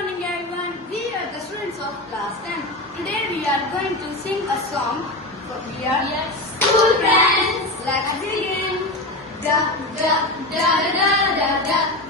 morning everyone. We are the students of class 10. Today we are going to sing a song. So we are school friends. Let's begin. Da da da da da da.